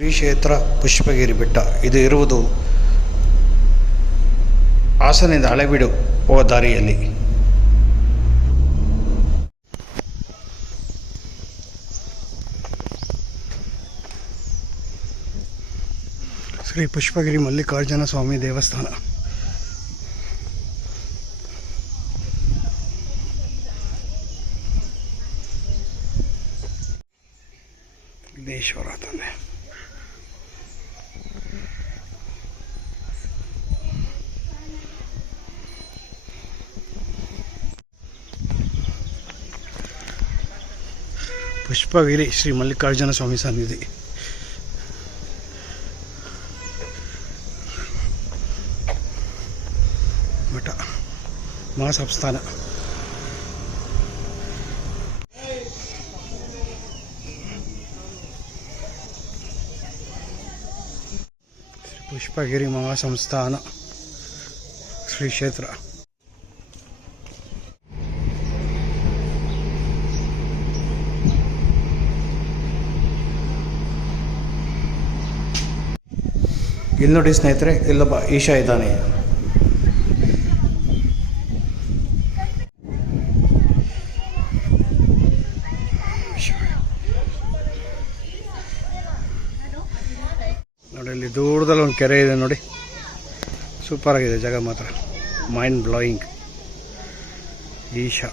ಶ್ರೀ ಕ್ಷೇತ್ರ ಪುಷ್ಪಗಿರಿ ಬೆಟ್ಟ ಇದು ಇರುವುದು ಹಾಸನದಿಂದ ಹಳೆಬೀಡು ಹೋಗೋ ದಾರಿಯಲ್ಲಿ. ಶ್ರೀ ಪುಷ್ಪಗಿರಿ ಮಲ್ಲಿಕಾರ್ಜುನ ಸ್ವಾಮಿ ದೇವಸ್ಥಾನ. ವಿಘ್ನೇಶ್ವರ ತಂದೆ. ಪುಷ್ಪಗಿರಿ ಶ್ರೀ ಮಲ್ಲಿಕಾರ್ಜುನ ಸ್ವಾಮಿ ಸನ್ನಿಧಿ. ಮಠ ಮಹಾಸಂಸ್ಥಾನ. ಪುಷ್ಪಗಿರಿ ಮಹಾಸಂಸ್ಥಾನ ಶ್ರೀ ಕ್ಷೇತ್ರ. ಇಲ್ಲಿ ನೋಡಿ ಸ್ನೇಹಿತರೆ, ಇಲ್ಲೊಬ್ಬ ಈಶಾ ಇದ್ದಾನೆ. ನೋಡಿ ಇಲ್ಲಿ ದೂರದಲ್ಲಿ ಒಂದು ಕೆರೆ ಇದೆ ನೋಡಿ, ಸೂಪರ್ ಆಗಿದೆ ಜಾಗ ಮಾತ್ರ, ಮೈಂಡ್ ಬ್ಲೋಯಿಂಗ್. ಈಶಾ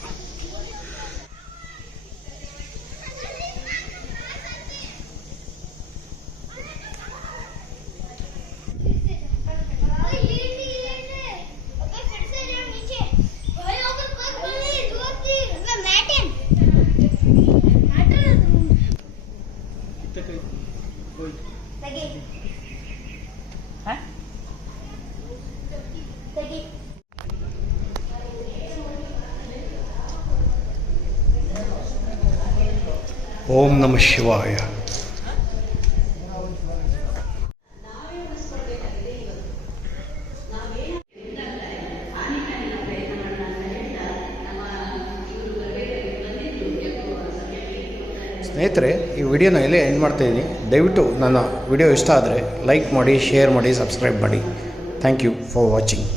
ಓಂ ನಮಃ ಶಿವಾಯ. ಸ್ನೇಹಿತರೆ, ಈ ವಿಡಿಯೋನ ಎಲ್ಲೇ ಎಂಡ್ ಮಾಡ್ತಾಯಿದ್ದೀನಿ. ದಯವಿಟ್ಟು ನನ್ನ ವಿಡಿಯೋ ಇಷ್ಟ ಆದರೆ ಲೈಕ್ ಮಾಡಿ, ಶೇರ್ ಮಾಡಿ, ಸಬ್ಸ್ಕ್ರೈಬ್ ಮಾಡಿ. Thank you for watching.